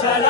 शराब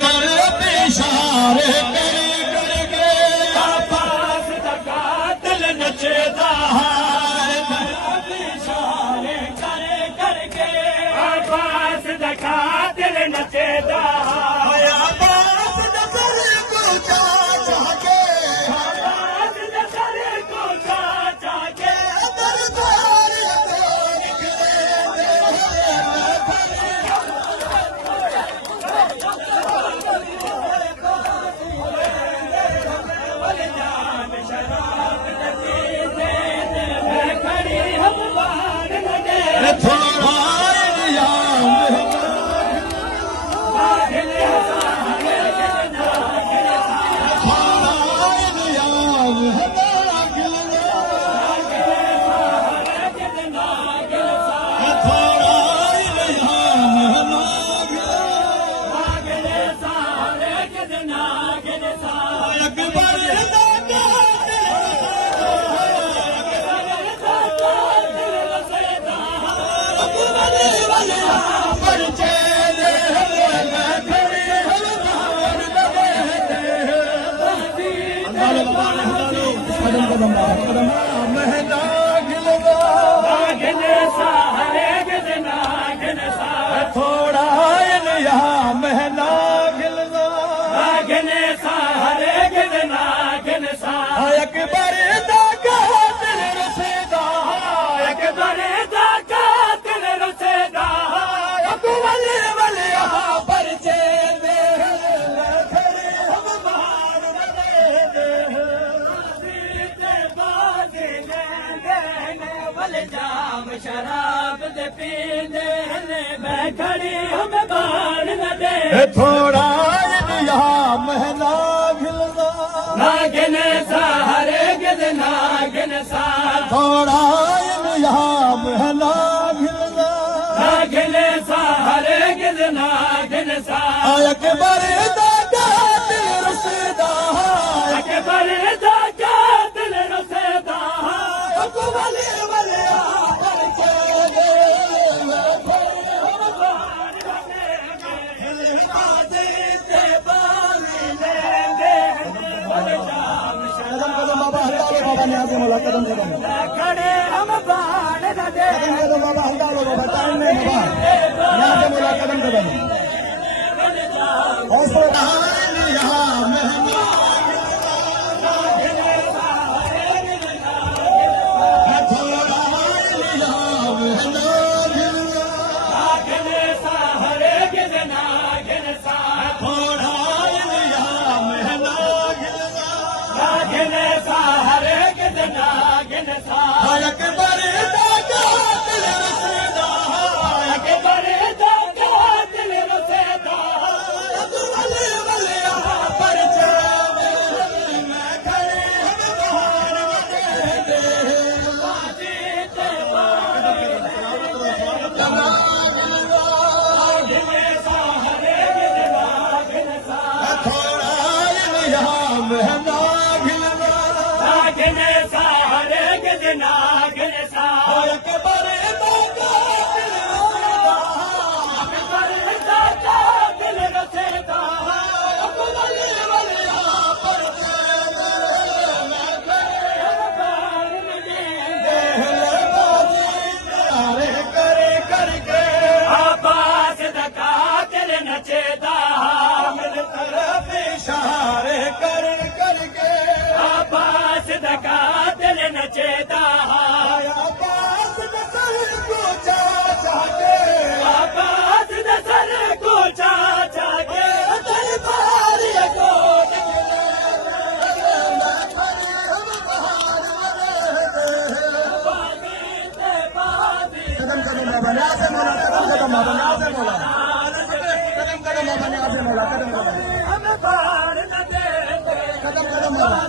कर इशारे कर करके अब्बास दा कातिल नचदा इशारे कर करके अब्बास दा कातिल नचदा अब्बास दा सर को चाचा के अब्बास दा सर को चाचा के दरबार को निकले खड़ी हम बार न दे थोड़ा थोड़ा महना गिलना अकबर दा कातिल रसेदा अकबर दा कातिल रसेदा अकबर वलिया परचे दे खड़े हम बाहर शराब दे पींदे मैं खड़ी हम बाण न दे थोड़ा महना गिलना नागिन सा हरे गिद नागिन सा थोड़ा महना गिलना नागिन सा हरे गिद नागिन सा अकबर दा कातिल रसेदा अकबर दा कातिल रसेदा अकबर वलिया परचे दे बाबा न्याज़ मौला कदम कदम खड़े हम बाण न दे कदम बाबा हल्का लो बाबा टाइम में बाबा न्याज़ मौला कदम कदम हौसला अकबर दा कातिल रसेदा अकबर दा कातिल रसेदा अकबर वलिया परचे मैं खड़े हम बाहर थोड़ा महना गिलना नागिन सा हरे गिद नागिन सा अकबर दा कातिल अकबर दा कातिल रसेदा अकबर वलिया परचे मैं खड़े बाण न दे अरे करे करके अब्बास दा कातिल नचदा तरफ इशारे कर करके अब्बास दा कातिल नचदा अब्बास दा सर को चाचा के अब्बास दा सर को चाचा के दरबार को कदम कदम बाबा न्याज़ मौला कदम कदम बाबा न्याज़ मौला कदम कदम बाबा न्याज़ मौला कदम कदम हम बाण न दे कदम कदम बाबा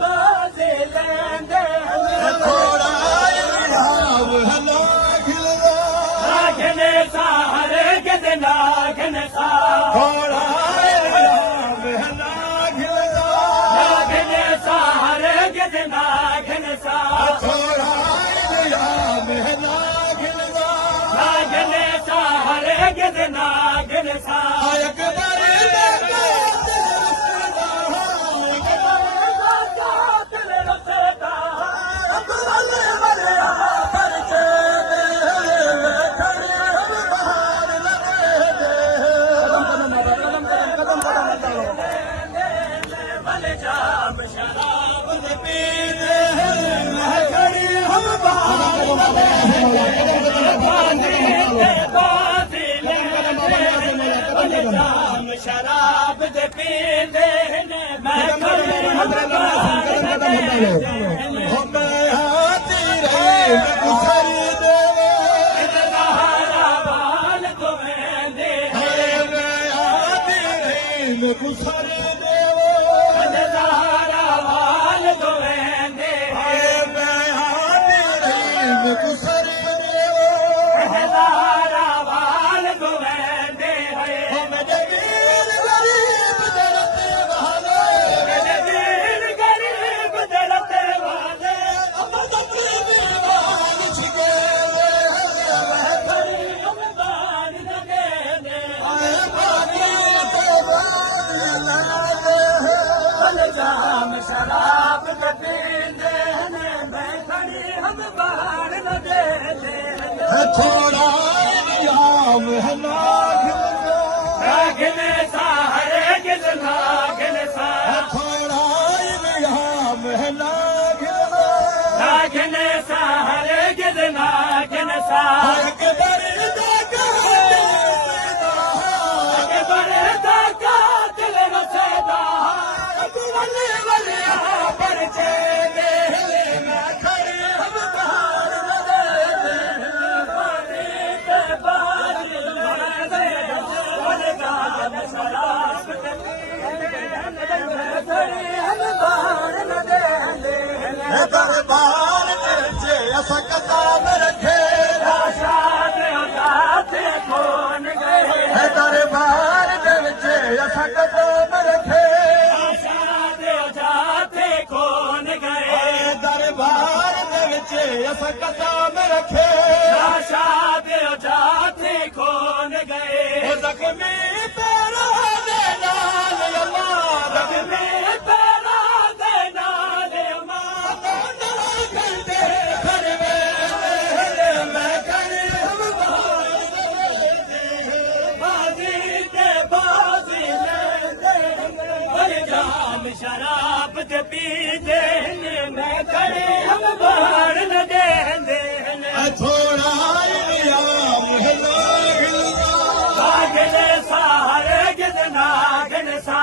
बाजे लेंदे थोड़ा हला खिलना नागिन सा हरे गिद नागिन सा थोड़ा महना खिलना नागिन सा हरे गिद नागिन सा थोड़ा महना खिलना नागिन सा हरे गिद नागिन सा अकबर शराब दे पींदे ने मैं कदम खड़ी कदम हम कदम बाण कदम दे हो मैं हाथी रही गुसरी देवे सहारा वाल गोवेंदे मैं हाथी रही गुसरी देवे सहारा वाल गोवेंदे मैं हाथी रही गुसरी देवे सहारा वाल गोवेंदे मेरे वीर गरीब दरते वाले वीर गरीब दरते वाले अपने दीवान छिगे खड़ी हम बाण दे बाकी तो बानी जाम शराब के पींदे ने मैं खड़ी हम बाण दे थोड़ा याम है नाग नागने सहारे किस नागने सा थोड़ा याम है नाग नागने सहारे किस नागने सा एक दर्द के बड़े दा कातिल रसेदा वले वले परचे दे मैं खड़ी हम बाहर दरबार चे असा कताब रखे दरबार चे असा कताब रखे दरबार चे असा कताब रखे जख्मी पैरा दे नाल अल्लाह जख्मी पैरा दे नाल अल्लाह करते खरवे मैं खड़ी हम शराब ते पींदे ने मैं खड़ी हम बाण न देंदे थोड़ा याम है नागिल नागने सहारे गिद नागन सा